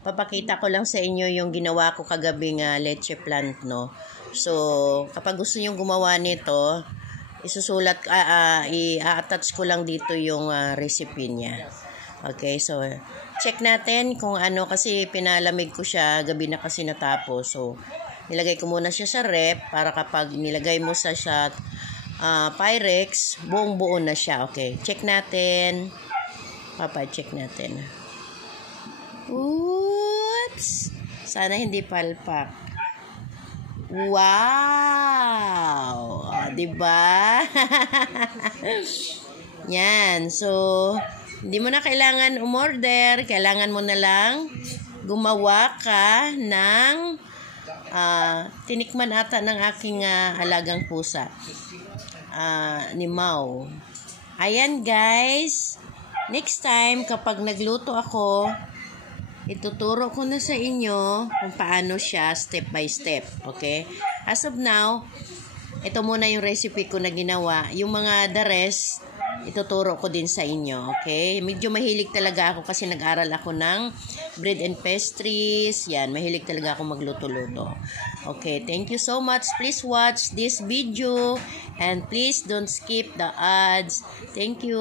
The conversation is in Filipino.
Papakita ko lang sa inyo yung ginawa ko kagabing leche plant, no. So, kapag gusto niyo gumawa nito, isusulat, i-attach ko lang dito yung recipe niya. Okay, so check natin kung ano, kasi pinalamig ko siya, gabi na kasi natapos. So, nilagay ko muna siya sa rep para kapag nilagay mo sa Pyrex, buong-buo na siya. Okay, check natin. Check natin. Oops! Sana hindi palpak. Wow! Diba? Yan. So, hindi mo na kailangan umorder. Kailangan mo na lang gumawa ka ng tinikman ata ng aking alagang pusa. Ni Mau. Ayan, guys. Next time, kapag nagluto ako, ituturo ko na sa inyo kung paano siya step by step. Okay? As of now, ito muna yung recipe ko na ginawa. Yung mga the rest, ituturo ko din sa inyo. Okay? Medyo mahilig talaga ako kasi nag-aral ako ng bread and pastries. Yan, mahilig talaga ako magluto-luto. Okay, thank you so much. Please watch this video and please don't skip the ads. Thank you.